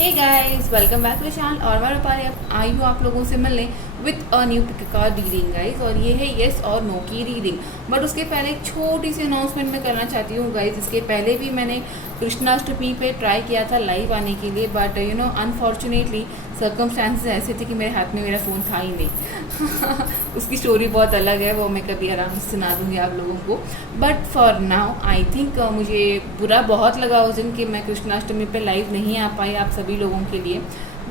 Hey guys, welcome back to channel. और मैं रूपाली आई हूँ आप लोगों से मिलने with a new pick reading guys. और ये है येस और नो की रीडिंग। बट उसके पहले एक छोटी सी अनाउंसमेंट मैं करना चाहती हूँ गाइस। इसके पहले भी मैंने कृष्णाष्टमी पे ट्राई किया था लाइव आने के लिए, बट अनफॉर्चुनेटली सर्कमस्टांसेस ऐसे थे कि मेरे हाथ में मेरा फ़ोन था ही नहीं। उसकी स्टोरी बहुत अलग है, वो मैं कभी आराम से सुना दूँगी आप लोगों को। But for now I think मुझे बुरा बहुत लगा उस दिन कि मैं कृष्णाष्टमी पे लाइव नहीं आ पाई आप सभी लोगों के लिए।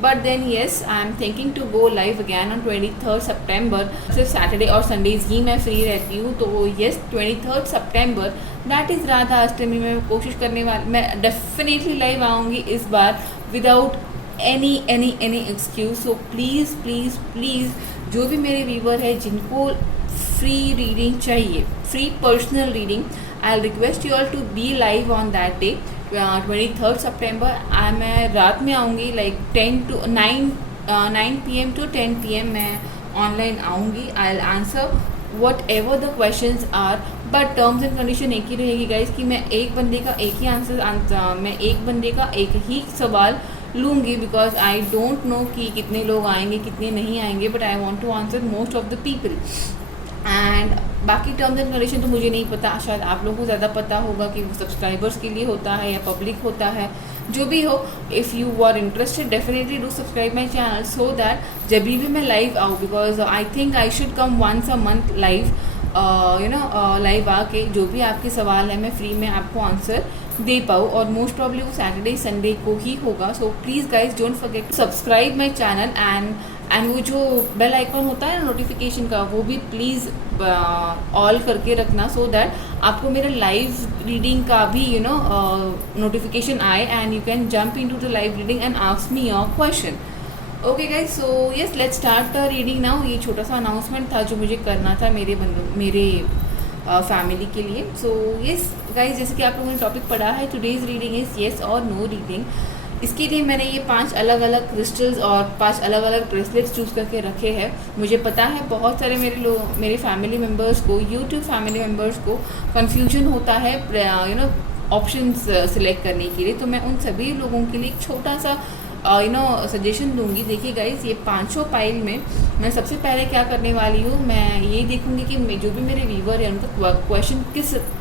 But then yes, I am thinking to go live again on 23 September. सिर्फ सैटरडे और संडेज ही मैं फ्री रहती हूँ, तो येस 23 सितंबर दैट इज़ राधा अष्टमी में कोशिश करने वाली। मैं डेफिनेटली लाइव आऊँगी इस बार without any excuse. So please please please जो भी मेरे व्यूवर है जिनको फ्री रीडिंग चाहिए, free personal reading, I request you all to be live on that day 23 सितंबर। मैं रात में आऊँगी लाइक 9 PM टू 10 PM मैं ऑनलाइन आऊँगी। I will answer what ever the questions are, but terms and condition एक ही रहेगी गाइज कि मैं एक बंदे का एक ही मैं एक बंदे का एक ही सवाल लूँगी, बिकॉज आई डोंट नो कि कितने लोग आएंगे कितने नहीं आएंगे, but I want to answer most of the people. And बाकी टर्म्स एंड कंडीशन तो मुझे नहीं पता, शायद आप लोगों को ज़्यादा पता होगा कि वो सब्सक्राइबर्स के लिए होता है या पब्लिक होता है, जो भी हो। If you are interested definitely do subscribe my channel so that जब भी मैं लाइव आऊँ, because I think I should come once a month live, live आके जो भी आपके सवाल है मैं फ्री में आपको आंसर दे पाऊँ। और मोस्ट प्रॉब्ली वो सैटरडे संडे को ही होगा। So please guys don't forget to subscribe my channel and वो जो बेल आइकॉन होता है ना नोटिफिकेशन का, वो भी प्लीज़ ऑल करके रखना सो दैट आपको मेरा लाइव रीडिंग का भी नोटिफिकेशन आए and you can jump into the live reading and ask me your question. Okay guys, so yes let's start the reading now. ये छोटा सा अनाउंसमेंट था जो मुझे करना था मेरे फैमिली के लिए। सो यस गाइज, जैसे कि आप लोगों ने टॉपिक पढ़ा है, टुडेज रीडिंग इज़ येस और नो रीडिंग। इसके लिए मैंने ये 5 अलग अलग क्रिस्टल्स और 5 अलग अलग ब्रेसलेट्स चूज़ करके रखे हैं। मुझे पता है बहुत सारे मेरे फैमिली मेम्बर्स को, यूट्यूब फैमिली मेम्बर्स को कन्फ्यूजन होता है ऑप्शंस सिलेक्ट करने के लिए, तो मैं उन सभी लोगों के लिए एक छोटा सा सजेशन दूंगी। देखिए गाइस, ये 500 पाइल में मैं सबसे पहले क्या करने वाली हूँ, मैं ये देखूंगी कि जो भी मेरे व्यूवर है उनका क्वेश्चन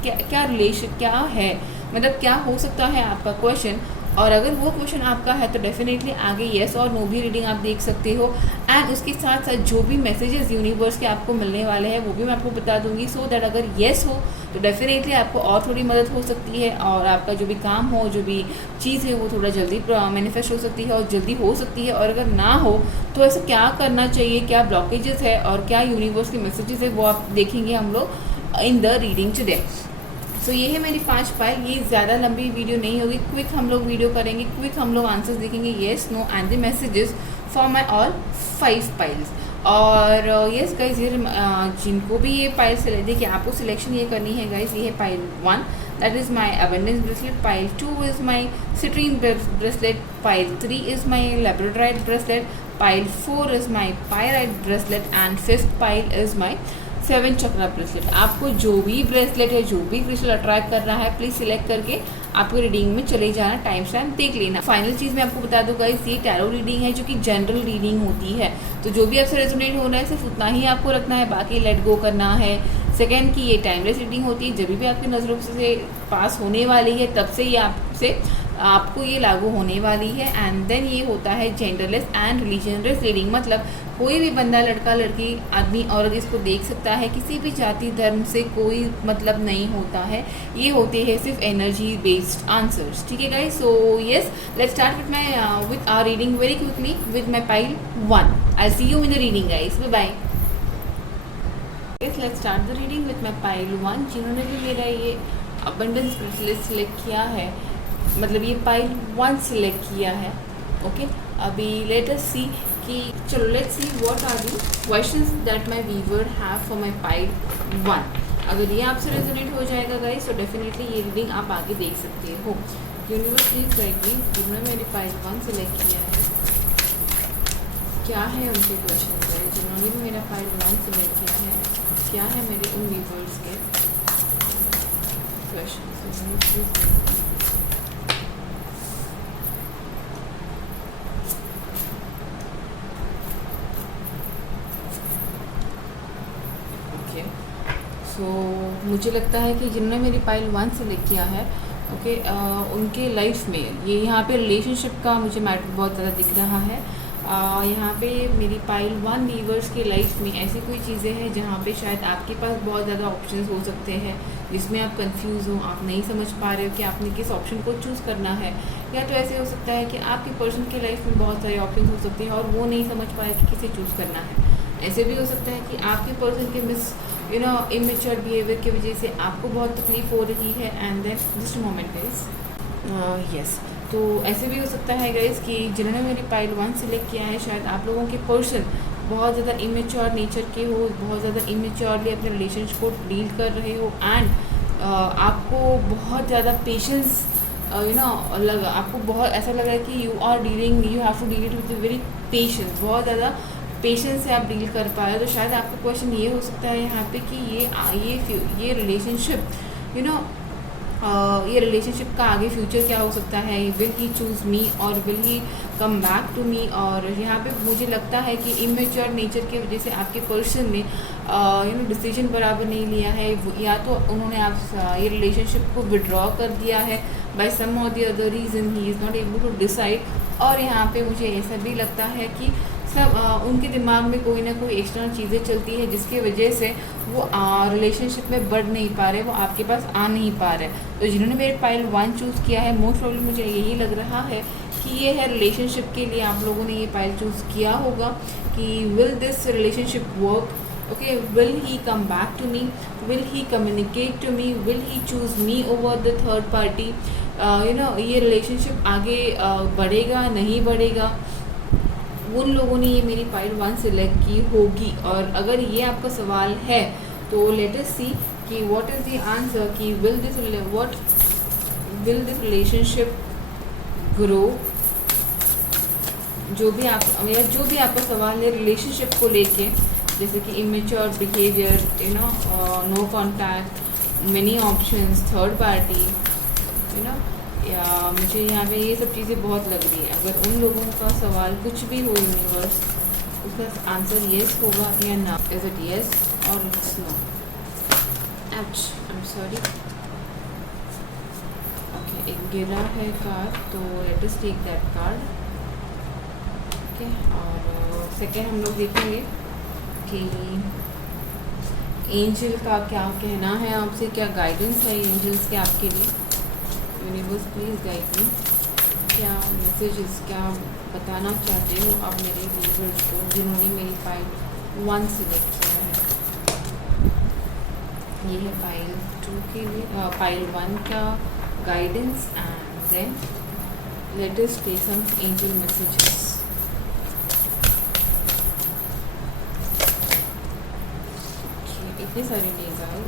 क्या रिलेशन क्या है, मतलब क्या हो सकता है आपका क्वेश्चन। और अगर वो क्वेश्चन आपका है तो डेफिनेटली आगे येस और नो भी रीडिंग आप देख सकते हो। एंड उसके साथ साथ जो भी मैसेजेस यूनिवर्स के आपको मिलने वाले हैं वो भी मैं आपको बता दूंगी, सो दैट अगर येस हो तो डेफिनेटली आपको और थोड़ी मदद हो सकती है और आपका जो भी काम हो, जो भी चीज़ है वो थोड़ा जल्दी मैनिफेस्ट हो सकती है और जल्दी हो सकती है। और अगर ना हो तो ऐसा क्या करना चाहिए, क्या ब्लॉकेजेस है और क्या यूनिवर्स के मैसेजेस है, वो आप देखेंगे हम लोग इन द रीडिंग टुडे। सो ये है मेरी 5 पाइल। ये ज़्यादा लंबी वीडियो नहीं होगी, क्विक हम लोग वीडियो करेंगे, क्विक हम लोग आंसर्स देखेंगे yes no and the messages for my all 5 piles. और येस गाइज, ये जिनको भी ये पाइल सिलेक्ट, देखिए आपको सिलेक्शन ये करनी है गाइज। ये है pile 1 that is my abundance bracelet, pile 2 is my citrine bracelet, pile 3 is my labradorite bracelet, pile 4 is my pyrite bracelet and 5th pile is my 7 chakra bracelet. आपको जो भी ब्रेसलेट है, जो भी क्रिस्टल अट्रैक्ट कर रहा है, प्लीज़ सिलेक्ट करके आपको रीडिंग में चले जाना, टाइम स्टैम्प देख लेना। फाइनल चीज़ मैं आपको बता दूँ गाइस, ये टैरो रीडिंग है जो कि जनरल रीडिंग होती है, तो जो भी आपसे रेजोनेट हो रहा है सिर्फ उतना ही आपको रखना है, बाकी लेट गो करना है। सेकेंड की ये टाइमलेस रीडिंग होती है, जब भी आपकी नज़रों से पास होने वाली है तब से ये आपको ये लागू होने वाली है। एंड देन ये होता है जेंडरलेस एंड रिलीजनलेस रीडिंग, मतलब कोई भी बंदा, लड़का लड़की, आदमी औरत इसको देख सकता है, किसी भी जाति धर्म से कोई मतलब नहीं होता है। ये होते हैं सिर्फ एनर्जी बेस्ड आंसर्स, ठीक है guys. So yes let's start with our reading very quickly with my pile 1। I see you in the reading guys, bye bye. Let's start the reading with my pile 1। जिन्होंने भी मेरा ये abundance bracelet select किया है, मतलब ये pile 1 select किया है, ओके। अभी लेट अस सी कि चलो let's see what are the questions that my viewer have for my pile 1। अगर ये आपसे रेजोनेट हो जाएगा गाइस तो डेफिनेटली ये रीडिंग आप आगे देख सकते हो। यूनिवर्स प्लीज गाइड मी, जिन्होंने मेरे पाइल 1 सिलेक्ट किया है क्या है उनके क्वेश्चन है, जिन्होंने भी मेरा पाइल 1 सिलेक्ट किया है क्या है मेरे उन व्यूअर्स के क्वेश्चन। सो मुझे लगता है कि जिन्होंने मेरी पाइल 1 सेलेक्ट किया है, ओके, उनके लाइफ में ये यहाँ पे रिलेशनशिप का मुझे मैटर बहुत ज़्यादा दिख रहा है। यहाँ पे मेरी पाइल 1 वीवर्स की लाइफ में ऐसी कोई चीज़ें हैं जहाँ पे शायद आपके पास बहुत ज़्यादा ऑप्शंस हो सकते हैं, जिसमें आप कंफ्यूज हो, आप नहीं समझ पा रहे हो कि आपने किस ऑप्शन को चूज़ करना है। या तो ऐसे हो सकता है कि आपके पर्सन की लाइफ में बहुत सारे ऑप्शन हो सकते हैं और वो नहीं समझ पा रहे कि किसे चूज़ करना है। ऐसे भी हो सकता है कि आपके पर्सन के इमेच्योर बिहेवियर की वजह से आपको बहुत तकलीफ हो रही है। And then just moment guys, yes, तो ऐसे भी हो सकता है गाइस कि जिन्होंने मेरी पाइल 1 सिलेक्ट किया है, शायद आप लोगों के पर्सन बहुत ज़्यादा इमेच्योर नेचर के हो, बहुत ज़्यादा इमेच्योरली अपने रिलेशनशिप को डील कर रहे हो। एंड आपको बहुत ज़्यादा पेशेंस आपको बहुत ऐसा लग रहा है कि you have to deal it with very patience, बहुत ज़्यादा पेशेंस से आप डील कर पा रहे हो। तो शायद आपका क्वेश्चन ये हो सकता है यहाँ पे कि ये रिलेशनशिप ये रिलेशनशिप का आगे फ्यूचर क्या हो सकता है, विल ही चूज़ मी और will he come back to me. और यहाँ पे मुझे लगता है कि इमेच्योर नेचर की वजह से आपके पर्सन ने डिसीजन बराबर नहीं लिया है, या तो उन्होंने ये रिलेशनशिप को विड्रॉ कर दिया है बाय सम और the other reason, he is not able to decide. और यहाँ पे मुझे ऐसा भी लगता है कि सब उनके दिमाग में कोई ना कोई एक्सटर्नल चीज़ें चलती है जिसकी वजह से वो रिलेशनशिप में बढ़ नहीं पा रहे, वो आपके पास आ नहीं पा रहे। तो जिन्होंने मेरे पाइल 1 चूज़ किया है, मोस्ट प्रॉब्लम मुझे यही लग रहा है कि ये है रिलेशनशिप के लिए आप लोगों ने ये पाइल चूज़ किया होगा कि will this relationship work, okay, will he come back to me, will he communicate to me, will he choose me over the third party. ये रिलेशनशिप आगे बढ़ेगा नहीं बढ़ेगा, उन लोगों ने ये मेरी पाइल 1 सिलेक्ट की होगी। और अगर ये आपका सवाल है तो लेट अस सी कि व्हाट इज़ द आंसर कि विल दिस रिलेशनशिप ग्रो। जो भी आपका सवाल है रिलेशनशिप को लेके, जैसे कि immature behaviour, no contact, many options, third party, या मुझे यहाँ पे ये सब चीज़ें बहुत लग रही है। अगर उन लोगों का सवाल कुछ भी हो यूनिवर्स, उसका आंसर येस होगा या ना। इज इट येस और इट्स नो? एच, आई एम सॉरी। ओके, एक गिरा है कार्ड, तो let us take that card. Okay, और सेकेंड हम लोग देखेंगे कि एंजल का क्या कहना है आपसे, क्या गाइडेंस है एंजल्स के आपके लिए। यूनिवर्स प्लीज़ गाइड मी, क्या मैसेजेस, क्या बताना चाहते हो आप मेरे व्यूअर्स को जिन्होंने मेरी पाइल 1 सिलेक्ट किया है। ये है पाइल 2 के लिए, पाइल 1 का guidance. And then let us take some angel messages. इतने सारे नेम्स आए,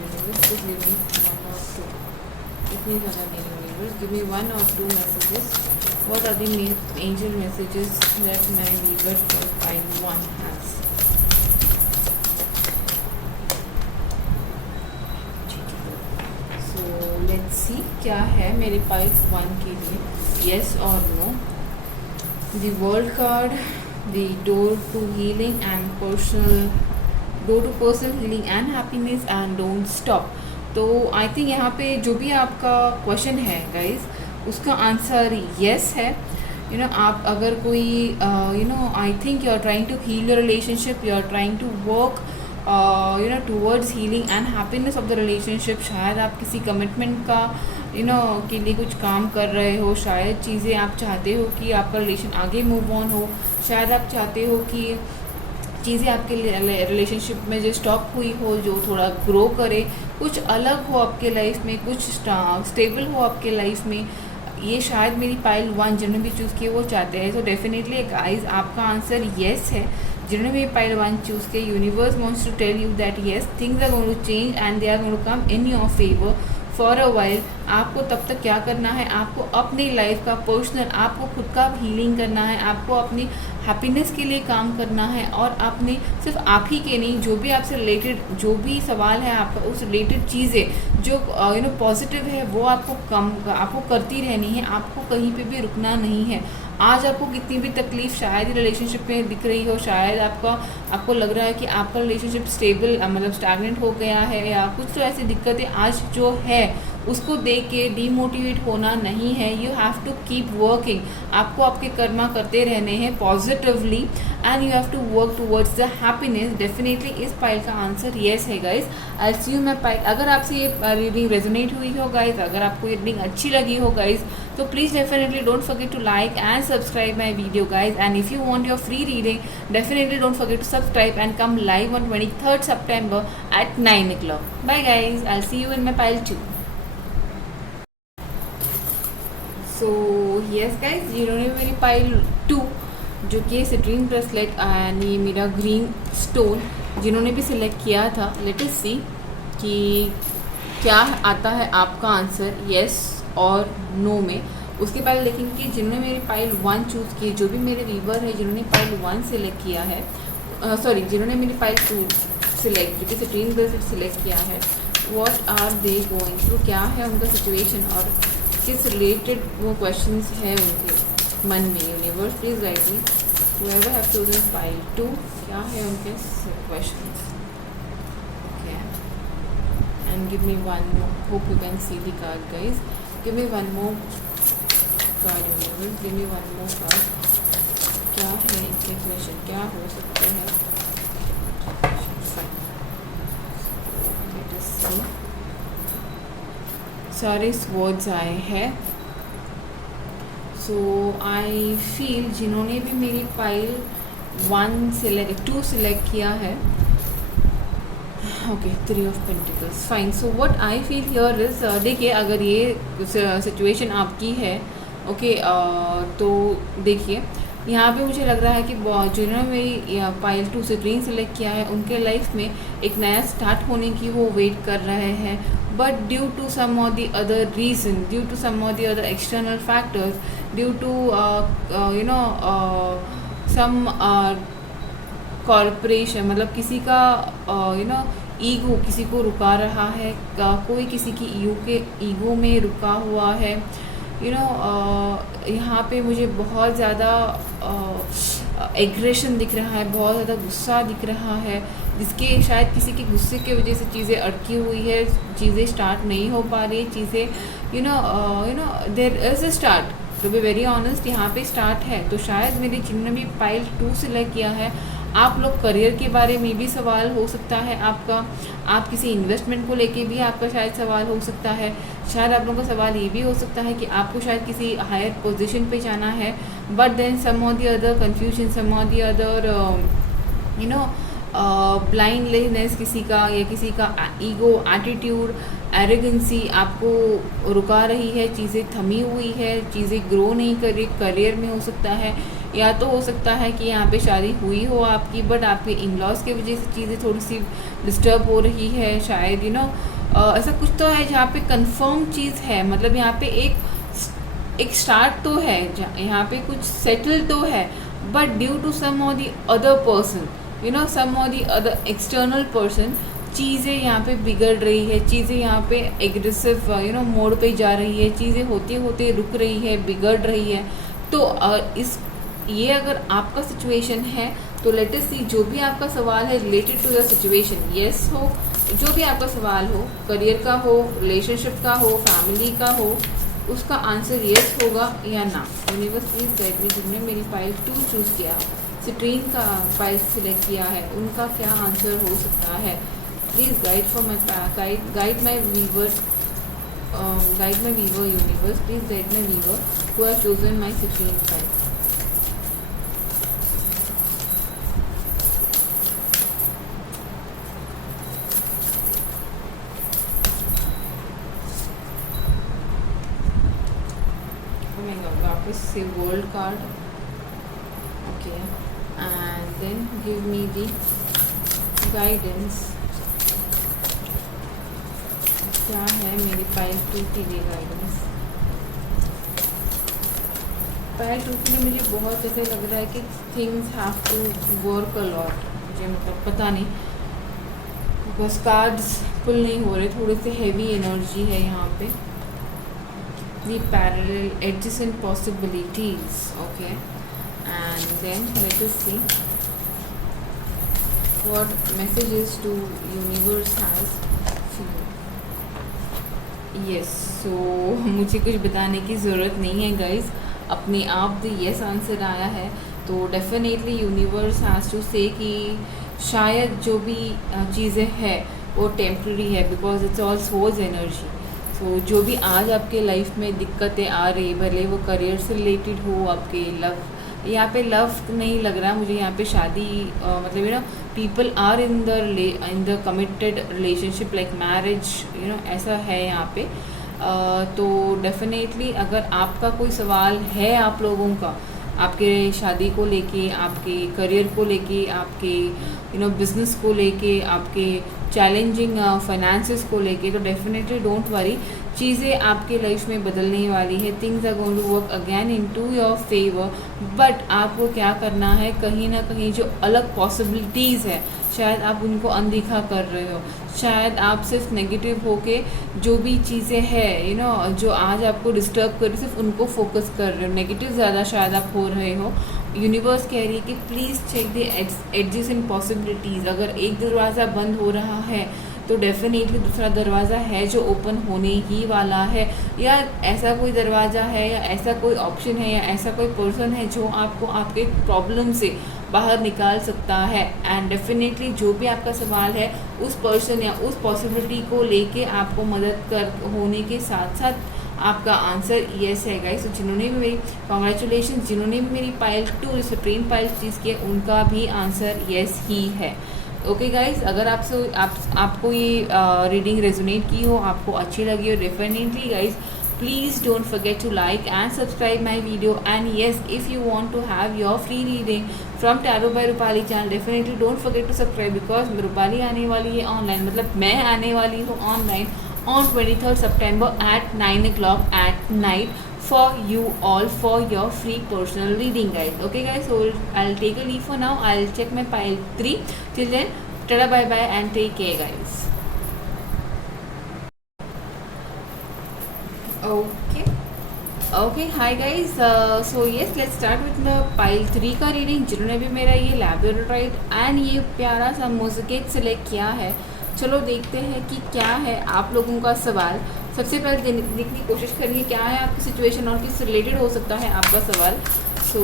यूनिवर्स प्लीज गिव मी 1 और 2। इतनी ज़्यादा नहीं यूनिवर्स, गिव मी 1 और 2 messages. What are the angel messages that my viewer for pile 1 has. So let's see क्या है मेरे पाइल 1 के लिए, येस और no. The world card, the door to healing and personal healing and happiness and don't stop. तो I think यहाँ पे जो भी आपका क्वेश्चन है गाइज, उसका आंसर येस है। आप अगर कोई I think you are trying to heal your relationship, you are trying to work towards healing and happiness of the relationship. शायद आप किसी कमिटमेंट का के लिए कुछ काम कर रहे हो, शायद चीज़ें आप चाहते हो कि आपका रिलेशन आगे मूव ऑन हो, शायद आप चाहते हो कि चीज़ें आपके रिलेशनशिप में जो स्टॉप हुई हो, जो थोड़ा ग्रो करे, कुछ अलग हो आपके लाइफ में, कुछ स्टेबल हो आपके लाइफ में। ये शायद मेरी पाइल 1 जिन्होंने भी चूज़ किया वो चाहते हैं। सो डेफिनेटली गाइस, आपका आंसर येस है। जिन्होंने मेरी पाइल 1 चूज़ किया, universe wants to tell you that yes, things are going to change and they are going to come in your favour for a while. आपको तब तक क्या करना है, आपको अपनी लाइफ का पर्सनल, आपको खुद का हीलिंग करना है, आपको अपनी हैप्पीनेस के लिए काम करना है, और आपने सिर्फ आप ही के नहीं, जो भी आपसे रिलेटेड जो भी सवाल है आपका, उस रिलेटेड चीज़ें जो पॉजिटिव है वो आपको करती रहनी है, आपको कहीं पे भी रुकना नहीं है। आज आपको कितनी भी तकलीफ़ शायद रिलेशनशिप में दिख रही हो, शायद आपको लग रहा है कि आपका रिलेशनशिप स्टेबल मतलब स्टैगनेंट हो गया है, या कुछ तो ऐसी दिक्कतें आज जो है उसको देख के डीमोटिवेट होना नहीं है। You have to keep working, आपको आपके कर्मा करते रहने हैं positively, and you have to work towards the happiness. Definitely इस पाइल का आंसर येस है गाइज। आई सी यू मैं पाइल। अगर आपसे ये रीडिंग रेजोनेट हुई हो गाइज, अगर आपको ये रीडिंग अच्छी लगी हो गाइज, तो please definitely don't forget to like and subscribe my video guys, and if you want your free reading definitely don't forget to subscribe and come live on 23rd September at 9 o'clock. Bye guys, I'll see you in my pile 2. So yes guys, जिन्होंने मेरी pile 2 जो कि citrine bracelet and ये मेरा green stone जिन्होंने भी select किया था, लेट अस सी कि क्या आता है आपका आंसर येस और नो में। उसके बाद देखेंगे कि जिन्होंने मेरी पाइल 1 चूज़ की, जो भी मेरे वीवर है जिन्होंने पाइल 1 सिलेक्ट किया है, जिन्होंने मेरी पाइल 2 सिलेक्ट की, सिट्रीन ब्रेसलेट सिलेक्ट किया है, what are they going through, क्या है उनका सिचुएशन और किस रिलेटेड वो क्वेश्चंस है उनके मन में। Universe please guide me, whoever have chosen pile 2, क्या है उनके questions. Okay, and give me one more, hope you can see the card guys. Give me one more card universe, give me one more card. क्या है इनके question, क्या हो सकते हैं। लेट अस सी, सारे स्वर्ड्स आए हैं। सो आई फील जिन्होंने भी मेरी पाइल 2 सिलेक्ट किया है, okay 3 of pentacles, fine. So what I feel here is, देखिए अगर ये सिचुएशन आपकी है, ओके, तो देखिए यहाँ पे मुझे लग रहा है कि जिन्होंने मेरी पाइल 2 सिट्रीन सेलेक्ट किया है, उनके लाइफ में एक नया स्टार्ट होने की वो वेट कर रहे हैं, but due to some or the other reason, due to some or the other external factors, due to some corporation, मतलब किसी का ईगो किसी को रुका रहा है, कोई किसी की ईगो में रुका हुआ है। यहाँ पे मुझे बहुत ज़्यादा एग्रेशन दिख रहा है, बहुत ज़्यादा गुस्सा दिख रहा है, जिसके शायद किसी के गुस्से की वजह से चीज़ें अटकी हुई है, चीज़ें स्टार्ट नहीं हो पा रही, चीज़ें there is a start, to be very honest यहाँ पे स्टार्ट है। तो शायद मेरे जिन्होंने भी पाइल 2 सिलेक्ट किया है, आप लोग करियर के बारे में भी सवाल हो सकता है आपका, आप किसी इन्वेस्टमेंट को लेके भी आपका शायद सवाल हो सकता है, शायद आप लोगों का सवाल ये भी हो सकता है कि आपको शायद किसी हायर पोजीशन पे जाना है, but then some of the other confusion, some of the other blindness किसी का, या किसी का ईगो, एटीट्यूड, एरोगेंसी आपको रुका रही है, चीज़ें थमी हुई है, चीज़ें ग्रो नहीं कर रही। करियर में हो सकता है, या तो हो सकता है कि यहाँ पे शादी हुई हो आपकी, बट आपके इन लॉज की वजह से चीज़ें थोड़ी सी डिस्टर्ब हो रही है, शायद ऐसा कुछ तो है जहाँ पे कंफर्म चीज़ है, मतलब यहाँ पे एक स्टार्ट तो है, यहाँ पे कुछ सेटल तो है, but due to some of the other person, some of the other external person, चीज़ें यहाँ पे बिगड़ रही है, चीज़ें यहाँ पे एग्रेसिव मोड पे जा रही है, चीज़ें होते होते रुक रही है, बिगड़ रही है। तो ये अगर आपका सिचुएशन है, तो लेट अस सी, जो भी आपका सवाल है related to your situation, yes हो, जो भी आपका सवाल हो, करियर का हो, रिलेशनशिप का हो, फैमिली का हो, उसका आंसर येस होगा या ना। यूनिवर्स प्लीज गाइड मी, जिन्होंने मेरी फाइल 2 चूज़ किया, सिट्रीन का फाइल सिलेक्ट किया है, उनका क्या आंसर हो सकता है। Please guide for my guide my viewer, universe please guide my viewer who have chosen my citrine pile. वापस से world card, okay, and then give me the guidance, क्या है मेरी फाइल 2 के लिए गाइडेंस। पायल 2 के लिए मुझे बहुत ऐसे लग रहा है कि things have to work a lot, मुझे मतलब पता नहीं, बिकॉज कार्ड्स पुल नहीं हो रहे, थोड़े से हैवी एनर्जी है यहाँ पे। The parallel adjacent possibilities, okay, and then let us see what messages do universe has for you. Yes, so मुझे कुछ बताने की ज़रूरत नहीं है गाइज, अपने आप द येस आंसर आया है, तो डेफिनेटली यूनिवर्स हैज़ टू से कि शायद जो भी चीज़ें हैं वो टेम्प्रेरी है, because it's all souls energy. So जो भी आज आपके लाइफ में दिक्कतें आ रही, भले वो करियर से रिलेटेड हो, आपके लव, यहाँ पे लव नहीं लग रहा मुझे, यहाँ पे शादी, मतलब you know people are in the committed relationship like marriage, you know ऐसा है यहाँ पे। तो डेफिनेटली अगर आपका कोई सवाल है आप लोगों का, आपके शादी को लेके, आपके करियर को लेके, आपके यू नो बिजनेस को लेके, आपके चैलेंजिंग फाइनेंसेस को लेके, तो डेफिनेटली डोंट वरी, चीज़ें आपके लाइफ में बदलने वाली है। Things are going to work again in to your favour, but आपको क्या करना है, कहीं ना कहीं जो अलग पॉसिबिलिटीज़ है शायद आप उनको अनदेखा कर रहे हो, शायद आप सिर्फ नेगेटिव होके जो भी चीज़ें हैं यू नो जो आज आपको डिस्टर्ब कर रही, सिर्फ उनको फोकस कर रहे हो, नेगेटिव ज़्यादा शायद आप हो रहे हो। यूनिवर्स कह रही है कि please check the edges in possibilities. अगर एक दरवाज़ा बंद हो रहा है तो डेफिनेटली दूसरा दरवाज़ा है जो ओपन होने ही वाला है, या ऐसा कोई दरवाज़ा है, या ऐसा कोई ऑप्शन है, या ऐसा कोई पर्सन है जो आपको आपके प्रॉब्लम से बाहर निकाल सकता है। एंड डेफिनेटली जो भी आपका सवाल है उस पर्सन या उस पॉसिबिलिटी को लेके आपको मदद कर होने के साथ साथ आपका आंसर येस है गाइस। तो जिन्होंने भी मेरी कॉन्ग्रेचुलेशन, जिन्होंने भी मेरी पाइल 2 सुप्रीम पाइल चीज़ की, उनका भी आंसर येस ही है। ओके गाइस, अगर आपको ये रीडिंग रेजोनेट की हो, आपको अच्छी लगी हो, definitely guys please don't forget to like and subscribe my video, and yes, if you want to have your free reading from Tarot by Rupali channel, definitely don't forget to subscribe, because Rupali आने वाली है online, मतलब मैं आने वाली हूँ online on 23rd September at 9 o'clock at night for you all for your free personal reading guys. Okay guys, so I'll take a leave for now. I'll check my pile 3. Till then, tada, bye bye and take care guys. Okay hi guys, so yes let's start with the pile 3 का reading. जिन्होंने भी मेरा ये labradorite and ये प्यारा सा mosaic select किया है, चलो देखते हैं कि क्या है आप लोगों का सवाल। सबसे पहले देखने की कोशिश करिए क्या है आपकी सिचुएशन और किस रिलेटेड हो सकता है आपका सवाल। So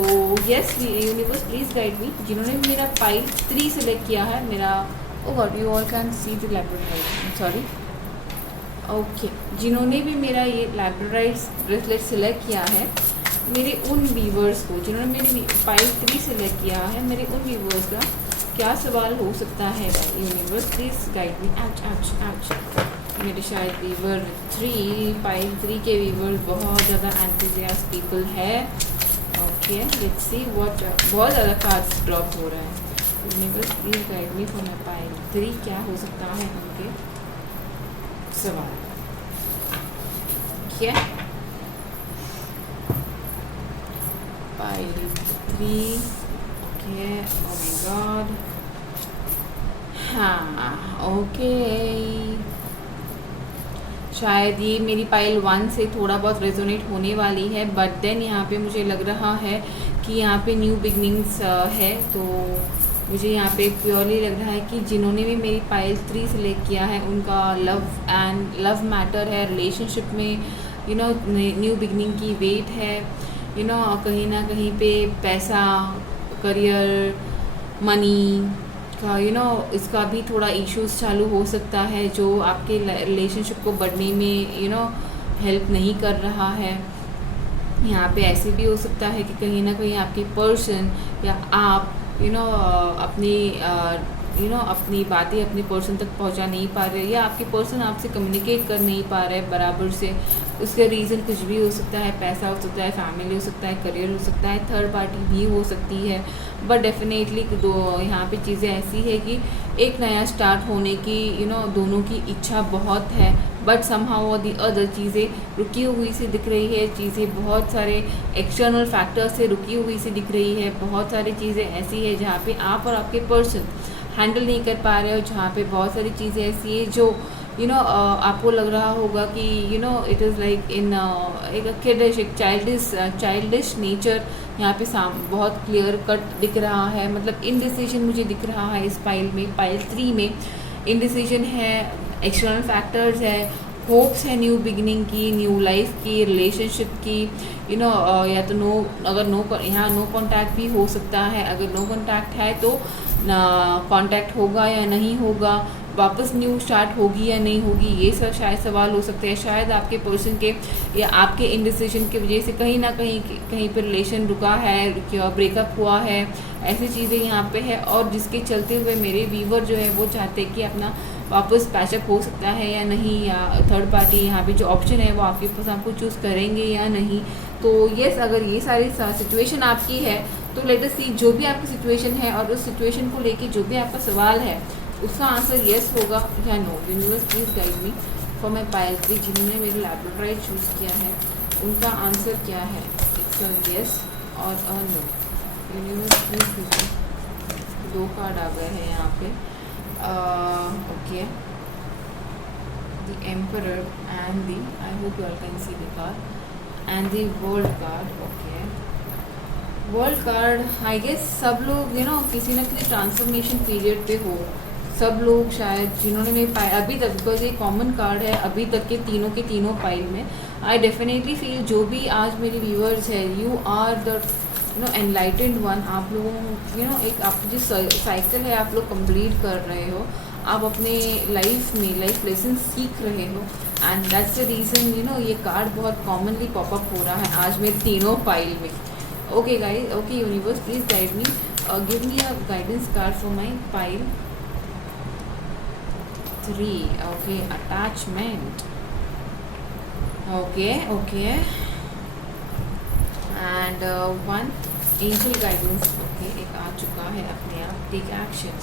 yes universe please guide me. जिन्होंने भी मेरा पाइल 3 सेलेक्ट किया है, मेरा oh god you all can see the labradorite, sorry okay जिन्होंने भी मेरा ये लैब्राडोराइट ब्रेसलेट सिलेक्ट किया है, मेरे उन व्यूवर्स को जिन्होंने मेरी पाइल 3 सिलेक्ट किया है, मेरे उन व्यूवर्स का क्या सवाल हो सकता है यूनिवर्स प्लीज़ गाइड मी। मेरे शायद व्यूवर 3 पाइल 3 के व्यूवर्स बहुत ज़्यादा एंथुसियास्ट पीपल है। ओके लेट्स सी व्हाट, बहुत ज़्यादा कार्ड्स ड्रॉप हो रहा है। Universe please guide me for my pile 3, क्या हो सकता है उनके सवाल। क्या pile 3 okay, oh my God, हाँ ओके शायद ये मेरी पाइल 1 से थोड़ा बहुत रेजोनेट होने वाली है, बट देन यहाँ पे मुझे लग रहा है कि यहाँ पे न्यू बिगनिंग्स है, तो मुझे यहाँ पे प्योरली लग रहा है कि जिन्होंने भी मेरी पाइल 3 सेलेक्ट किया है उनका लव मैटर है, रिलेशनशिप में यू नो न्यू बिगनिंग की वेट है, यू नो कहीं ना कहीं पे पैसा, करियर, मनी का यू नो इसका भी थोड़ा इश्यूज चालू हो सकता है जो आपके रिलेशनशिप को बढ़ने में यू नो हेल्प नहीं कर रहा है। यहाँ पे ऐसे भी हो सकता है कि कहीं ना कहीं आपकी पर्सन या आप अपनी बातें अपनी पर्सन तक पहुंचा नहीं पा रहे, या आपकी पर्सन आपसे कम्युनिकेट कर नहीं पा रहे बराबर से। उसका रीज़न कुछ भी हो सकता है, पैसा हो सकता है, फैमिली हो सकता है, करियर हो सकता है, थर्ड पार्टी भी हो सकती है, बट डेफिनेटली यहाँ पे चीज़ें ऐसी है कि एक नया स्टार्ट होने की दोनों की इच्छा बहुत है, बट समहाउ और दी अदर चीज़ें रुकी हुई सी दिख रही है, चीज़ें बहुत सारे एक्सटर्नल फैक्टर्स से रुकी हुई सी दिख रही है, बहुत सारी चीज़ें ऐसी है जहाँ पे आप और आपके पर्सन हैंडल नहीं कर पा रहे हो, जहाँ पे बहुत सारी चीज़ें ऐसी है जो आपको लग रहा होगा कि इट इज़ लाइक इन एक किडिश, एक चाइल्डिश नेचर यहाँ पे बहुत क्लियर कट दिख रहा है। मतलब इनडिसीजन मुझे दिख रहा है इस पाइल में, पाइल 3 में इनडिसीजन है, एक्सटर्नल फैक्टर्स है, होप्स है न्यू बिगिनिंग की, न्यू लाइफ की, रिलेशनशिप की, या तो नो, अगर यहाँ नो कॉन्टैक्ट भी हो सकता है, अगर नो कॉन्टैक्ट है तो कॉन्टैक्ट होगा या नहीं होगा, वापस न्यू स्टार्ट होगी या नहीं होगी, ये सब शायद सवाल हो सकते हैं। शायद आपके पर्सन के या आपके इनडिसीजन की वजह से कहीं ना कहीं पर रिलेशन रुका है, ब्रेकअप हुआ है, ऐसी चीज़ें यहाँ पे है। और जिसके चलते हुए मेरे व्यूवर जो है वो चाहते हैं कि अपना वापस पैचअप हो सकता है या नहीं, या थर्ड पार्टी यहाँ पे जो ऑप्शन है वो आपके पसंद को चूज़ करेंगे या नहीं। तो यस, अगर ये सारी सिचुएशन आपकी है तो लेट अस सी जो भी आपकी सिचुएशन है और उस सिचुएशन को लेके जो भी आपका सवाल है उसका आंसर येस होगा या no. Universe please guide me for my pile 3 जिन्होंने मेरे लैब्राटोराइट चूज़ किया है, उनका आंसर क्या है, इट्स अ येस और अ नो। यूनिवर्स प्लीज दीजिए। 2 कार्ड आ गए हैं यहाँ पे। Okay, the emperor and the, I hope you all can see the card, and the world card. Okay, world card, I guess सब लोग किसी न किसी ट्रांसफॉर्मेशन पीरियड पे हो, सब लोग शायद जिन्होंने मेरे पाई अभी तक, बिकॉज ये कॉमन कार्ड है अभी तक के तीनों पाइल में। आई डेफिनेटली फील जो भी आज मेरे व्यूअर्स है, you are the enlightened one. आप लोगों एक आपकी जो साइकिल है आप लोग कंप्लीट कर रहे हो, आप अपने लाइफ में लाइफ लेसन सीख रहे हो, एंड दैट्स द रीज़न ये कार्ड बहुत कॉमनली पॉपअप हो रहा है आज मेरे तीनों पाइल में। Okay guys, okay universe please guide me, give me a guidance card for my pile 3. Okay, attachment. Okay and 1 angel guidance. Okay, एक आ चुका है अपने आप, take action.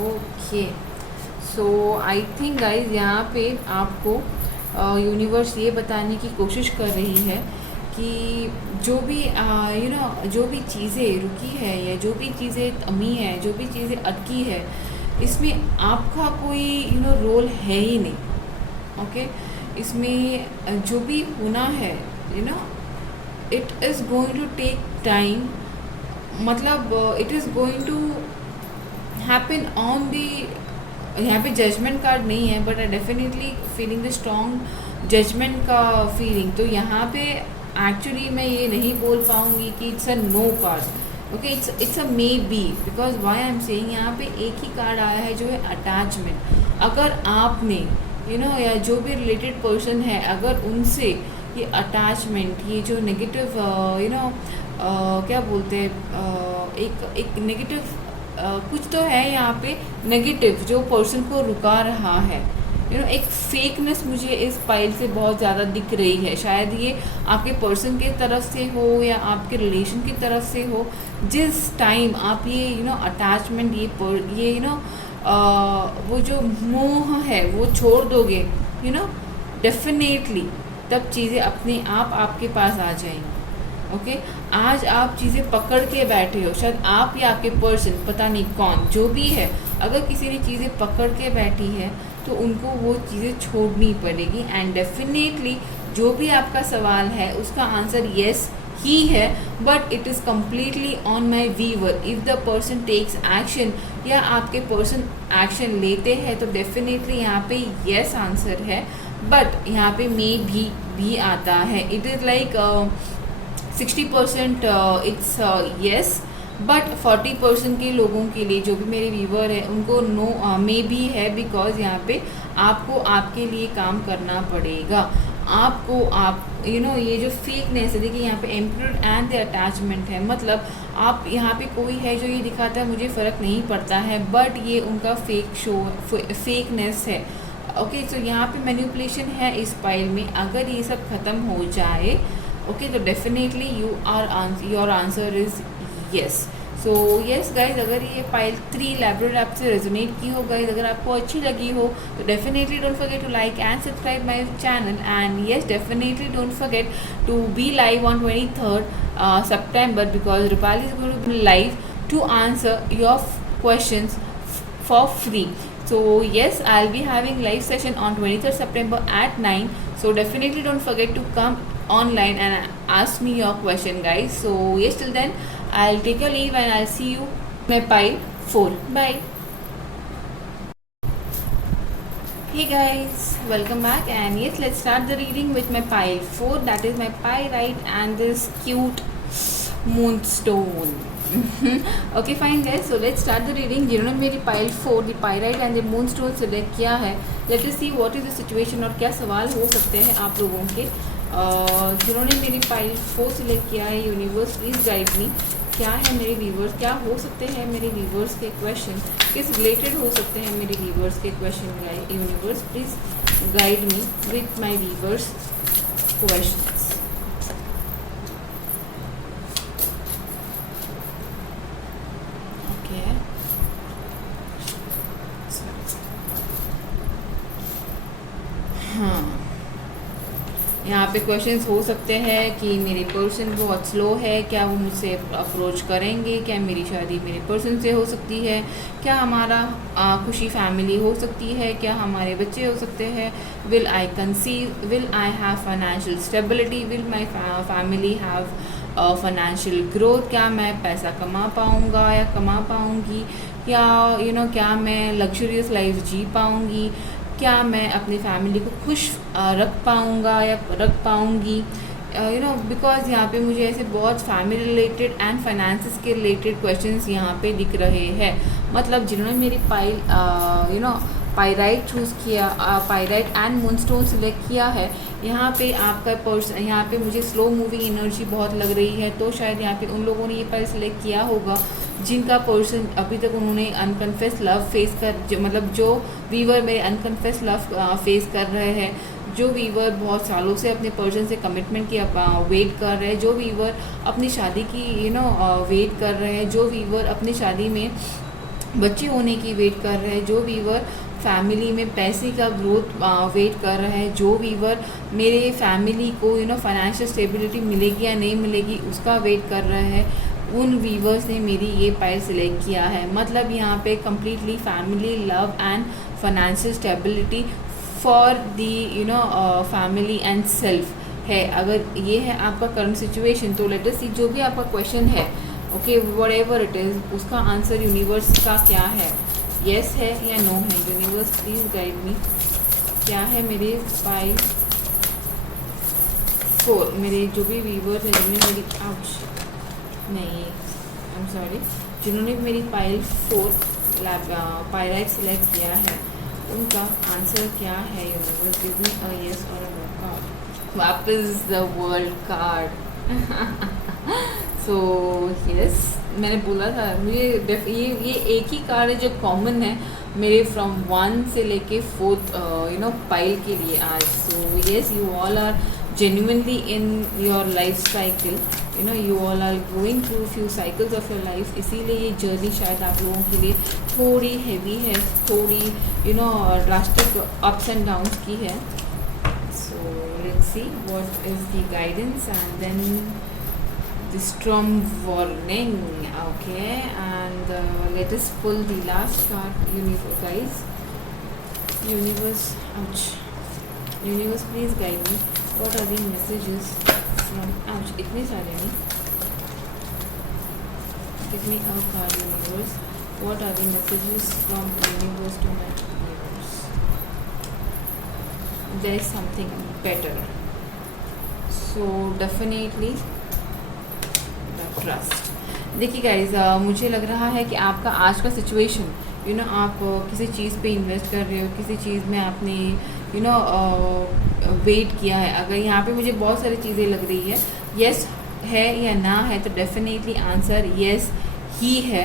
Okay, so I think guys यहाँ पे आपको यूनिवर्स ये बताने की कोशिश कर रही है कि जो भी जो भी चीज़ें रुकी है या जो भी चीज़ें अमी है, जो भी चीज़ें अटकी है, इसमें आपका कोई रोल है ही नहीं। ओके, इसमें जो भी होना है it is going to take time, मतलब it is going to happen on the, यहाँ पे जजमेंट कार्ड नहीं है but I definitely feeling the strong judgement का फीलिंग। तो यहाँ पे एक्चुअली मैं ये नहीं बोल पाऊँगी कि it's a no card. Okay, it's a maybe, because why I am saying यहाँ पे एक ही कार्ड आया है जो है अटैचमेंट। अगर आपने या जो भी रिलेटेड पर्सन है, अगर उनसे ये अटैचमेंट, ये जो नेगेटिव क्या बोलते हैं, एक नेगेटिव कुछ तो है यहाँ पे नेगेटिव जो पर्सन को रुका रहा है, एक फेकनेस मुझे इस पाइल से बहुत ज़्यादा दिख रही है। शायद ये आपके पर्सन के तरफ से हो या आपके रिलेशन की तरफ से हो। जिस टाइम आप ये अटैचमेंट, ये वो जो मोह है वो छोड़ दोगे डेफिनेटली, तब चीज़ें अपने आप आपके पास आ जाएंगी। ओके, आज आप चीज़ें पकड़ के बैठे हो, शायद आप या आपके पर्सन, पता नहीं कौन, जो भी है, अगर किसी ने चीज़ें पकड़ के बैठी है तो उनको वो चीज़ें छोड़नी पड़ेगी। एंड डेफिनेटली जो भी आपका सवाल है उसका आंसर येस ही है, but it is completely on my viewer. If the person takes action या आपके पर्सन एक्शन लेते हैं तो डेफिनेटली यहाँ पे येस आंसर है, बट यहाँ पे मे भी आता है। It is like 60% it's yes, but 40% के लोगों के लिए, जो भी मेरे व्यूवर है, उनको नो मे भी है, बिकॉज यहाँ पे आपको आपके लिए काम करना पड़ेगा। आपको ये जो फेकनेस है, देखिए यहाँ पे एम्परर एंड द अटैचमेंट है, मतलब आप यहाँ पे कोई है जो ये दिखाता है मुझे फ़र्क नहीं पड़ता है, बट ये उनका फेकनेस है। ओके, तो यहाँ पे मैनिपुलेशन है इस पाइल में। अगर ये सब ख़त्म हो जाए, ओके, तो definitely your answer is yes. So yes guys, अगर ये पाइल 3 लैब्रोड आपसे रेजोनेट की हो गाइज, अगर आपको अच्छी लगी हो तो definitely don't forget to like and subscribe my channel, and yes definitely don't forget to be live on 23rd September, because Rupali is going to be live to answer your questions for free. So yes, I'll be having live session on 23rd September at 9. So definitely don't forget to come online and ask me your question, guys. So yes, till then I'll take your leave and I'll see you in my pile 4. Bye. Hey guys, welcome back, and yes, let's start the reading with my pile 4, that is my pyrite and this cute moonstone. Okay fine guys, so let's start the reading. जिन्होंने मेरी pile 4 the pyrite and the moonstone select किया है, let us see what is the situation और क्या सवाल हो सकते हैं आप लोगों के। जिन्होंने मेरी pile 4 select किया है, यूनिवर्स प्लीज़ गाइड मी, क्या है मेरे व्यूवर्स, क्या हो सकते हैं मेरे व्यूवर्स के क्वेश्चन, किस रिलेटेड हो सकते हैं मेरे व्यूवर्स के question. Universe please guide me with my viewers questions. हाँ, यहाँ पे क्वेश्चंस हो सकते हैं कि मेरे पर्सन बहुत स्लो है, क्या वो मुझसे अप्रोच करेंगे, क्या मेरी शादी मेरे पर्सन से हो सकती है, क्या हमारा खुशी फैमिली हो सकती है, क्या हमारे बच्चे हो सकते हैं, will I conceive, will I have financial stability, will my family have financial growth, क्या मैं पैसा कमा पाऊँगा या कमा पाऊँगी, क्या क्या मैं लग्जरियस लाइफ जी पाऊँगी, क्या मैं अपनी फैमिली को खुश रख पाऊँगा या रख पाऊँगी, बिकॉज यहाँ पे मुझे ऐसे बहुत फैमिली रिलेटेड एंड फाइनेंसिस के रिलेटेड क्वेश्चंस यहाँ पे दिख रहे हैं। मतलब जिन्होंने मेरी पाइल पाइराइट चूज़ किया, पाइराइट एंड मूनस्टोन सिलेक्ट किया है, यहाँ पे आपका पर्सन, यहाँ पे मुझे स्लो मूविंग एनर्जी बहुत लग रही है, तो शायद यहाँ पे उन लोगों ने ये पाइल सिलेक्ट किया होगा जिनका पर्सन अभी तक उन्होंने अनकन्फेस लव फेस कर, मतलब जो वीवर मेरे अनकन्फेस लव फेस कर रहे हैं, जो वीवर बहुत सालों से अपने पर्सन से कमिटमेंट की वेट कर रहे हैं, जो वीवर अपनी शादी की वेट कर रहे हैं, जो वीवर अपनी शादी में बच्चे होने की वेट कर रहे हैं, जो वीवर फैमिली में पैसे का ग्रोथ वेट कर रहा है, जो वीवर मेरे फैमिली को फाइनेंशियल स्टेबिलिटी मिलेगी या नहीं मिलेगी उसका वेट कर रहा है, उन वीवर्स ने मेरी ये पाइल सिलेक्ट किया है। मतलब यहाँ पे completely family love and financial stability for the family and self है। अगर ये है आपका करंट सिचुएशन, तो लेट अस सी जो भी आपका क्वेश्चन है, ओके व्हाटएवर इट इज़, उसका आंसर यूनिवर्स का क्या है, येस है या नो है। यूनिवर्स प्लीज़ गाइड मी, क्या है मेरे पाइल 4, मेरे जो भी व्यूवर्स हैं जिन्होंने मेरी नहीं आई एम सॉरी, जिन्होंने मेरी पाइल 4 पाइराइट सिलेक्ट किया है, उनका आंसर क्या है। यूनिवर्स गिव मी अ यस और अ नो कार्ड। वापस the world card. So yes, मैंने बोला था मुझे ये एक ही कार्ड है जो कॉमन है मेरे फ्रॉम 1 से लेके 4th पाइल के लिए आज। So yes, you all are genuinely in your life cycle, you all are going through few cycles of your life, इसीलिए ये जर्नी शायद आप लोगों के लिए थोड़ी हैवी है, थोड़ी ड्रास्टिक अप्स एंड डाउन्स की है। So let's see what is the guidance and then the storm warning, okay, and let us pull the last card, universe guys, universe, ouch, universe please guide me, what are the messages from, ouch, itne sare nahi, give me a card universe, what are the messages from universe to my universe, there is something better, so definitely trust. देखिए guys, मुझे लग रहा है कि आपका आज का situation आप किसी चीज़ पे इन्वेस्ट कर रहे हो, किसी चीज़ में आपने वेट किया है। अगर यहाँ पे मुझे बहुत सारी चीज़ें लग रही है, येस है या ना है, तो डेफिनेटली आंसर येस ही है।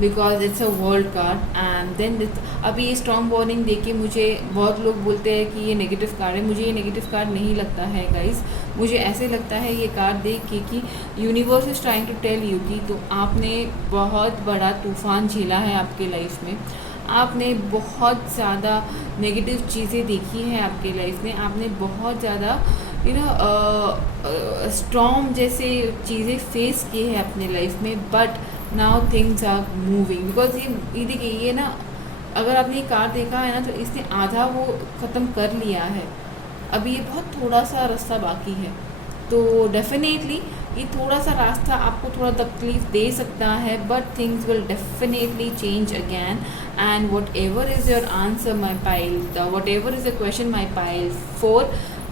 Because it's a world card and then अभी ये स्ट्रॉन्ग वार्निंग देके मुझे बहुत लोग बोलते हैं कि ये नेगेटिव कार्ड है। मुझे ये नेगेटिव कार्ड नहीं लगता है गाइस। मुझे ऐसे लगता है ये कार्ड देख के कि universe is trying to tell you कि तो आपने बहुत बड़ा तूफान झेला है आपके लाइफ में। आपने बहुत ज़्यादा नेगेटिव चीज़ें देखी हैं आपके लाइफ में। आपने बहुत ज़्यादा स्टॉर्म जैसे चीज़ें फेस की है अपने लाइफ में, but now things are moving. Because ये देखिए, ये ना अगर आपने ये कार्ड देखा है ना तो इसने आधा वो ख़त्म कर लिया है। अभी ये बहुत थोड़ा सा रास्ता बाकी है। तो डेफिनेटली ये थोड़ा सा रास्ता आपको थोड़ा तकलीफ दे सकता है, but things will definitely change again. And what ever is your answer my pile, what ever is a question my pile 4,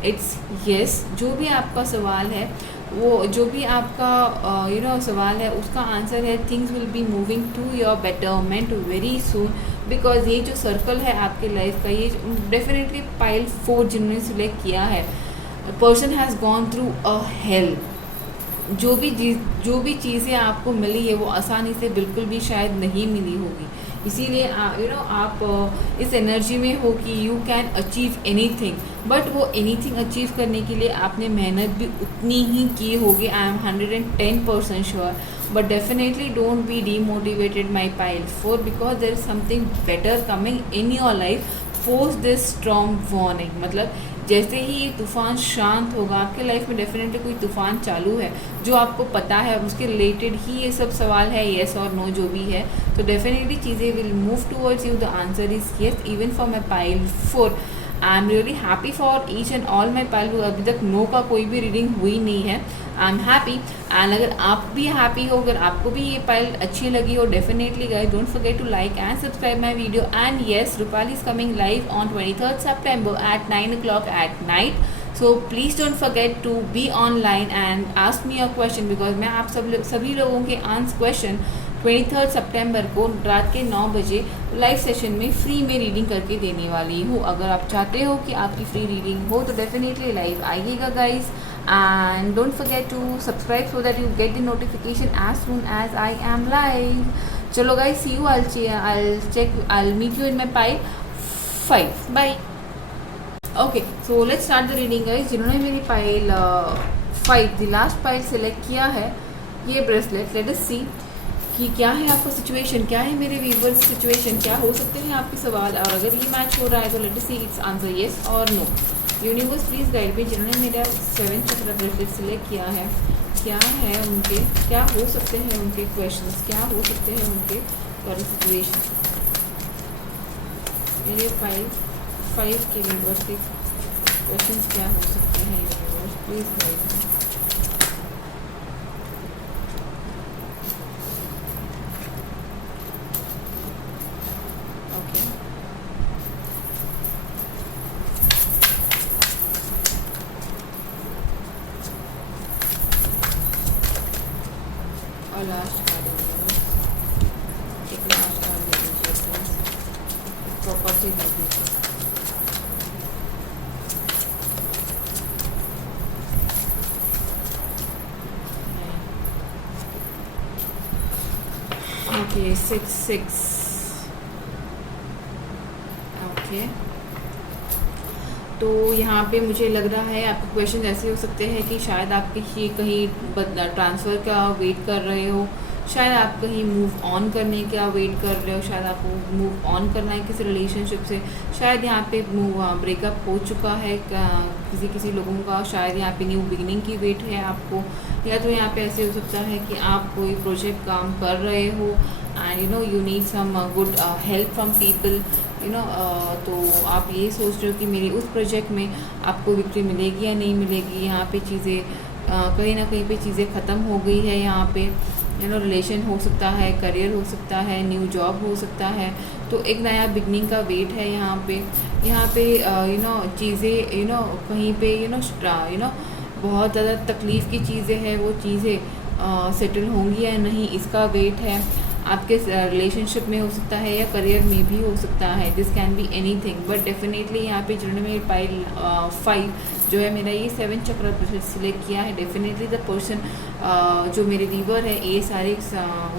it's yes. जो भी आपका सवाल है, वो जो भी आपका सवाल है उसका आंसर है things will be moving to your betterment very soon. Because ये जो सर्कल है आपके लाइफ का, ये डेफिनेटली पाइल 4 जिन्होंने सिलेक्ट किया है, person has gone through a hello. जो भी चीज़ें आपको मिली है वो आसानी से बिल्कुल भी शायद नहीं मिली होगी। इसीलिए आप इस एनर्जी में हो कि you can achieve anything, but वो एनीथिंग अचीव करने के लिए आपने मेहनत भी उतनी ही की होगी। I am 110% sure. But definitely don't be demotivated my pile 4, because there is something better coming in your life. Post this strong warning, मतलब जैसे ही ये तूफ़ान शांत होगा आपके लाइफ में, डेफिनेटली कोई तूफ़ान चालू है जो आपको पता है, उसके रिलेटेड ही ये सब सवाल है, येस और नो जो भी है। तो डेफिनेटली चीज़ें will move towards you. The answer is yes even for my pile 4। I am really happy for each and all my pile. अभी तक नो का कोई भी रीडिंग हुई नहीं है। I am happy. एंड अगर आप भी हैप्पी हो, अगर आपको भी ये पाइल अच्छी लगी हो, definitely guys don't forget to like and subscribe my video. And yes, Rupali is coming live on 23rd September at 9 o'clock at night. So please don't forget to be online and ask me a question, because मैं आप सभी लोगों के answer question 23rd September को रात के 9 बजे live session में फ्री में रीडिंग करके देने वाली हूँ। अगर आप चाहते हो कि आपकी फ्री रीडिंग हो तो डेफिनेटली लाइव आइएगा guys. And don't forget to subscribe so that you get the notification as soon as I am live. Chalo guys, see you. I'll meet you in my pile 5. Bye. Okay, so let's start the reading guys. जिन्होंने मेरी pile 5, the last pile select किया है, ये bracelet, let us see कि क्या है आपका situation, क्या है मेरे व्यूवर्स सिचुएशन, क्या हो सकते हैं आपके सवाल। और अगर ये मैच हो रहा है तो let us see its answer yes or no. Universe please guide भी जिन्होंने मेरा 7 चक्र ब्रेसलेट सिलेक्ट किया है, क्या है उनके, क्या हो सकते हैं उनके क्वेश्चंस, क्या हो सकते हैं उनके सॉरी सिचुएशन। मेरे 5 के व्यूवर्स के क्वेश्चंस क्या हो सकते हैं यूनिवर्स प्लीज़ गाइड। और लास्ट कार्ड एक लास्ट कार्ड दे दीजिए, प्रॉपर्टी दे दीजिए। Okay 6 okay. तो यहाँ पे मुझे लग रहा है आपके क्वेश्चन ऐसे हो सकते हैं कि शायद आप कहीं ट्रांसफ़र का वेट कर रहे हो, शायद आप कहीं मूव ऑन करने का वेट कर रहे हो, शायद आपको मूव ऑन करना है किसी रिलेशनशिप से, शायद यहाँ पे ब्रेकअप हो चुका है किसी लोगों का, शायद यहाँ पे न्यू बिगिनिंग की वेट है आपको, या तो यहाँ पे ऐसे हो सकता है कि आप कोई प्रोजेक्ट काम कर रहे हो and you need some good help from people तो आप ये सोच रहे हो कि मेरी उस प्रोजेक्ट में आपको विक्ट्री मिलेगी या नहीं मिलेगी। यहाँ पे चीज़ें कहीं ना कहीं पे चीज़ें ख़त्म हो गई है। यहाँ पे रिलेशन हो सकता है, करियर हो सकता है, न्यू जॉब हो सकता है। तो एक नया बिगनिंग का वेट है यहाँ पे चीज़ें कहीं पे बहुत ज़्यादा तकलीफ़ की चीज़ें हैं, वो चीज़ें सेटल होंगी या नहीं इसका वेट है। आपके रिलेशनशिप में हो सकता है या करियर में भी हो सकता है, this can be anything. But definitely यहाँ पे जिन्होंने मेरे पाइल 5 जो है मेरा ये 7 चक्र सिलेक्ट किया है, डेफिनेटली द पर्सन जो मेरे वीवर है, ये सारे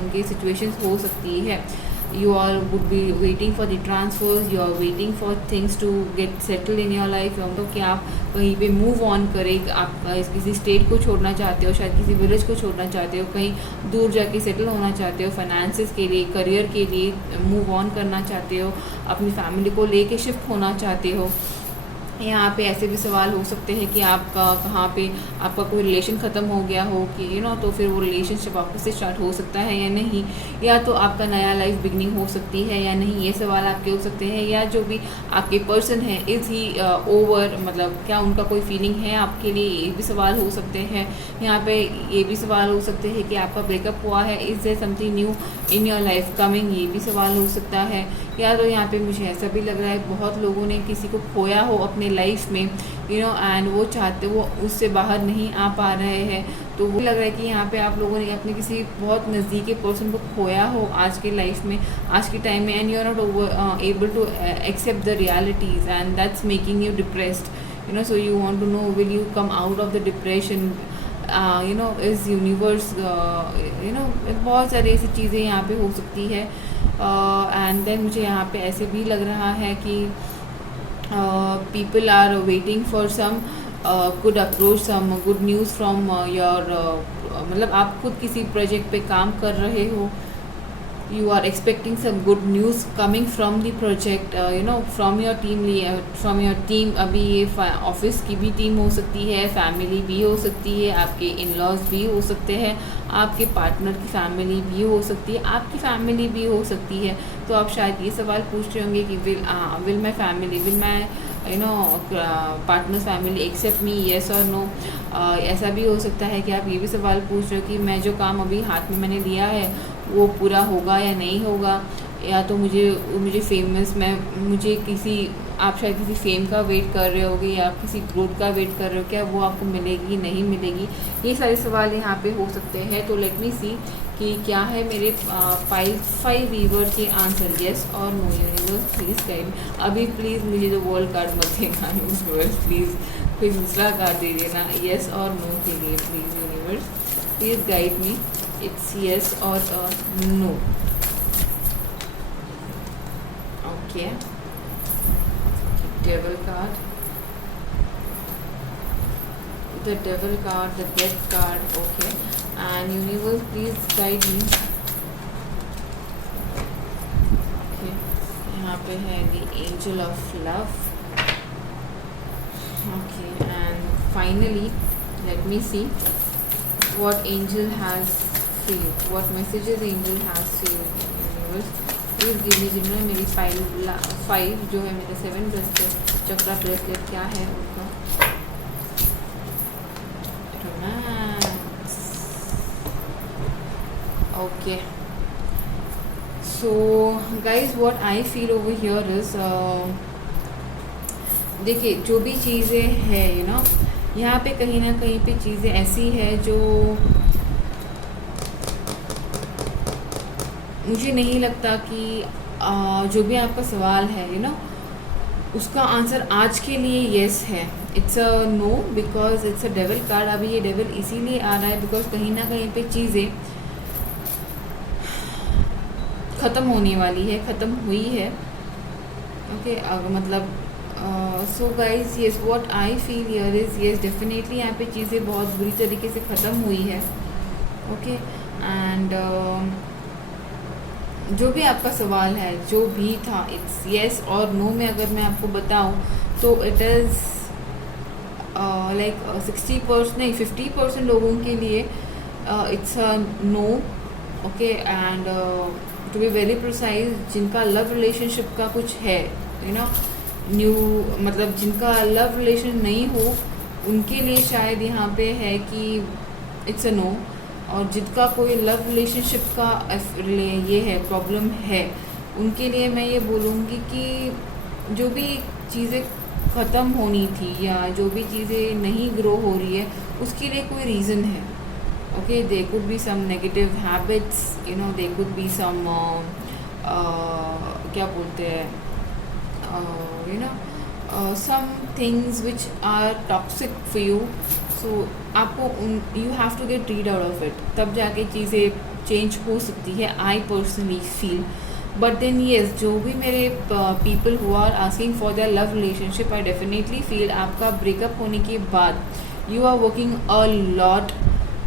उनके सिचुएशंस हो सकती है। You all would be waiting for the transfers, you are waiting for things to get settled in your life, मतलब कि आप कहीं पे मूव ऑन करें, आप किसी स्टेट को छोड़ना चाहते हो, शायद किसी विलेज को छोड़ना चाहते हो, कहीं दूर जाके सेटल होना चाहते हो, फाइनेंसेस के लिए, करियर के लिए मूव ऑन करना चाहते हो, अपनी फैमिली को लेके शिफ्ट होना चाहते हो। यहाँ पे ऐसे भी सवाल हो सकते हैं कि आपका कहाँ पे आपका कोई रिलेशन ख़त्म हो गया हो कि तो फिर वो रिलेशनशिप वापस से स्टार्ट हो सकता है या नहीं, या तो आपका नया लाइफ बिगनिंग हो सकती है या नहीं, ये सवाल आपके हो सकते हैं। या जो भी आपके पर्सन है, इज़ ही ओवर, मतलब क्या उनका कोई फीलिंग है आपके लिए, ये भी सवाल हो सकते हैं। यहाँ पे ये भी सवाल हो सकते हैं कि आपका ब्रेकअप हुआ है, is there something new in your life coming, ये भी सवाल हो सकता है। या तो यहाँ पे मुझे ऐसा भी लग रहा है बहुत लोगों ने किसी को खोया हो अपने लाइफ में, एंड वो चाहते, वो उससे बाहर नहीं आ पा रहे हैं। तो वो लग रहा है कि यहाँ पे आप लोगों ने अपने किसी बहुत नज़दीकी पर्सन को खोया हो आज के लाइफ में, आज के टाइम में, and you are not able to accept the realities and that's making you depressed, so you want to know will you come out of the depression, इस यूनिवर्स, बहुत सारी ऐसी चीज़ें यहाँ पे हो सकती है। एंड देन मुझे यहाँ पे ऐसे भी लग रहा है कि people are waiting for some good approach, some good news from your मतलब आप खुद किसी प्रोजेक्ट पे काम कर रहे हो, you are expecting some good news coming from the project, from your team। अभी ये ऑफिस की भी टीम हो सकती है, फैमिली भी हो सकती है, आपके इन लॉज भी हो सकते हैं, आपके पार्टनर की फैमिली भी हो सकती है, आपकी फैमिली भी हो सकती है। तो आप शायद ये सवाल पूछ रहे होंगे कि will my family, will my partners family accept me, yes और नो। ऐसा भी हो सकता है कि आप ये भी सवाल पूछ रहे हो कि मैं जो काम अभी हाथ में मैंने लिया है वो पूरा होगा या नहीं होगा, या तो मुझे फेमस, मुझे किसी, आप शायद किसी फेम का वेट कर रहे होगे या आप किसी ग्रोथ का वेट कर रहे हो, क्या वो आपको मिलेगी नहीं मिलेगी, ये सारे सवाल यहाँ पे हो सकते हैं। तो लेट मी सी कि क्या है मेरे 5 वीवर के आंसर, येस और नो। यूनिवर्स प्लीज़ गाइड, अभी प्लीज़ मुझे जो वर्ल्ड कार्ड मत देना यूनिवर्स, प्लीज़ कोई दूसरा कार्ड दे देना येस और नो के लिए, please universe please guide me, it's yes और no. Okay, devil card, the devil card, the death card, okay, and universe please guide me। okay, यहाँ पे है the angel of love, okay, and finally let me see what angel has for you, what messages angel has for you, universe please give me. जिन्होंने मेरी 5 जो है मेरे 7 bracelet चक्रा bracelet, क्या है उनका romance. Okay, so guys what I feel over here is, देखिए जो भी चीज़ें हैं यहाँ पे कहीं ना कहीं पे चीज़ें ऐसी है जो मुझे नहीं लगता कि जो भी आपका सवाल है उसका आंसर आज के लिए येस है। It's a no because it's a devil card. अभी ये डेविल इसीलिए आ रहा है बिकॉज कहीं ना कहीं पे चीज़ें ख़त्म होने वाली है, ख़त्म हुई है। ओके, मतलब so guys yes what I feel here is yes definitely यहाँ पे चीज़ें बहुत बुरी तरीके से ख़त्म हुई है। ओके, एंड जो भी आपका सवाल है जो भी था इट्स येस और नो में अगर मैं आपको बताऊं तो इट इज़ लाइक 60% नहीं 50% लोगों के लिए it's a no. Okay, and to be very precise जिनका लव रिलेशनशिप का कुछ है न्यू, मतलब जिनका लव रिलेशन नहीं हो उनके लिए शायद यहाँ पे है कि इट्स अ नो, और जिनका कोई लव रिलेशनशिप का ये है प्रॉब्लम है उनके लिए मैं ये बोलूँगी कि जो भी चीज़ें ख़त्म होनी थी या जो भी चीज़ें नहीं ग्रो हो रही है उसके लिए कोई रीज़न है। Okay, there could be some negative habits, you know, there could be some क्या बोलते हैं, you know, some things which are toxic for you. So आपको you have to get rid out of it, तब जाके चीज़ें change हो सकती है, I personally feel. But then yes, जो भी मेरे people who are asking for the love relationship, I definitely feel आपका ब्रेकअप होने के बाद you are working a lot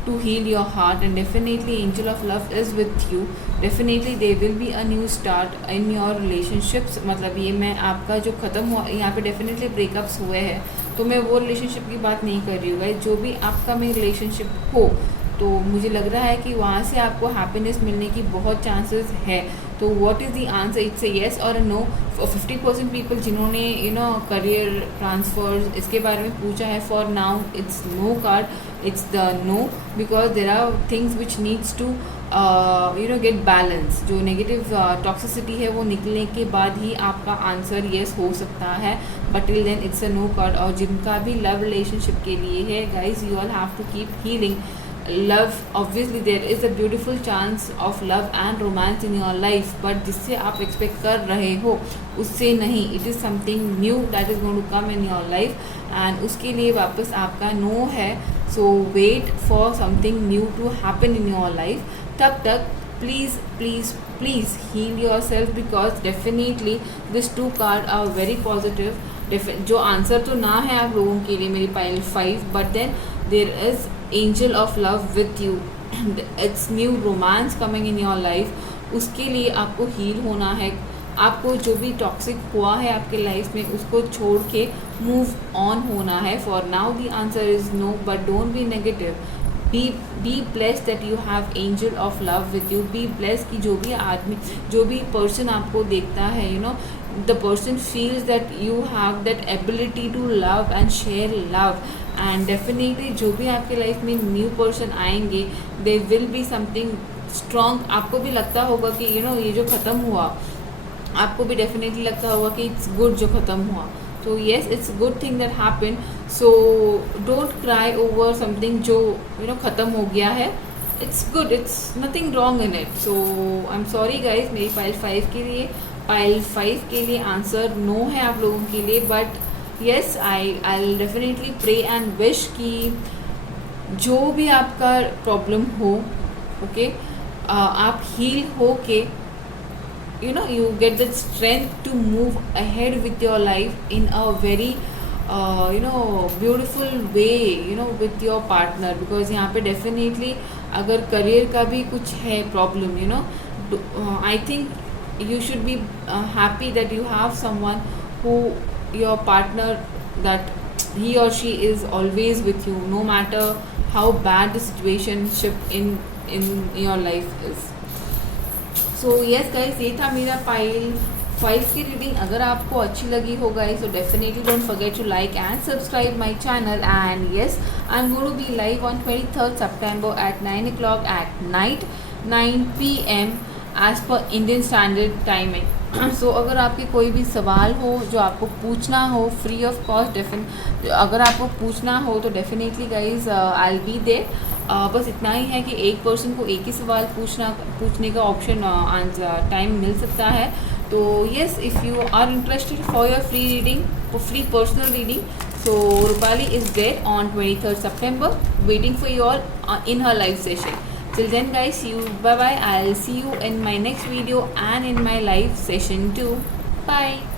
to heal your heart, and definitely angel of love is with you. Definitely there will be a new start in your relationships. मतलब ये मैं आपका जो ख़त्म हुआ यहाँ पे डेफिनेटली ब्रेकअप्स हुए हैं, तो मैं वो रिलेशनशिप की बात नहीं कर रही हूँ गाइस. जो भी आपका में रिलेशनशिप हो, तो मुझे लग रहा है कि वहाँ से आपको हैप्पीनेस मिलने की बहुत चांसेस है. तो what is the answer? It's a yes और नो. 50% पीपल जिन्होंने यू नो करियर ट्रांसफर्स इसके बारे में पूछा है, for now it's no card, it's the no, because there are things which needs to you know get balance. जो negative toxicity है वो निकलने के बाद ही आपका आंसर येस हो सकता है, but till then it's a no card. और जिनका भी लव रिलेशनशिप के लिए है guys, you all have to keep healing. Love, obviously there is a beautiful chance of love and romance in your life, but जिससे आप expect कर रहे हो उससे नहीं. It is something new that is going to come in your life, and उसके लिए वापस आपका नो है. So wait for something new to happen in your life. तब तक please please please heal yourself, because definitely this 2 card are very positive. जो answer तो ना है आप लोगों के लिए मेरी pile 5, but then there is angel of love with you. It's new romance coming in your life. उसके लिए आपको हील होना है. आपको जो भी टॉक्सिक हुआ है आपके लाइफ में उसको छोड़ के मूव ऑन होना है. For now the answer is no, but don't be negative. Be blessed that you have angel of love with you. Be blessed कि जो भी आदमी, जो भी पर्सन आपको देखता है, you know, the person feels that you have that ability to love and share love. And definitely जो भी आपके लाइफ में न्यू पर्सन आएंगे, they will be something strong. आपको भी लगता होगा कि यू नो ये जो ख़त्म हुआ, आपको भी डेफिनेटली लगता होगा कि इट्स गुड जो ख़त्म हुआ. तो yes, it's good thing that happen. So don't cry over something जो यू नो ख़त्म हो गया है. It's good, it's nothing wrong in it. So I am sorry guys, मेरी पाइल 5 के लिए, पाइल 5 के लिए आंसर नो है आप लोगों के लिए. But yes, I definitely pray and wish कि जो भी आपका प्रॉब्लम हो, ओके, आप हील हो के you know you get the strength to move ahead with your life in a very you know beautiful way, you know, with your partner. because यहाँ पे definitely अगर करियर का भी कुछ है problem, you know, I think you should be happy that you have someone who, your partner, that he or she is always with you no matter how bad the situationship in your life is. So yes guys, ये था मेरा pile 5 की reading. अगर आपको अच्छी लगी हो guys, so definitely don't forget to like and subscribe my channel. And yes, I'm going to be live on 23rd September at 9 o'clock at night, 9 PM as per Indian Standard Timing. सो अगर आपके कोई भी सवाल हो जो आपको पूछना हो फ्री ऑफ कॉस्ट, अगर आपको पूछना हो तो definitely guys I will be there. बस इतना ही है कि एक पर्सन को एक ही सवाल पूछने का ऑप्शन टाइम मिल सकता है. तो yes, if you are interested for your free reading, for free personal reading, so Rupali is there on 23rd September waiting for you all in her live session. Till then guys, see you, bye bye. I'll see you in my next video and in my live session too. Bye.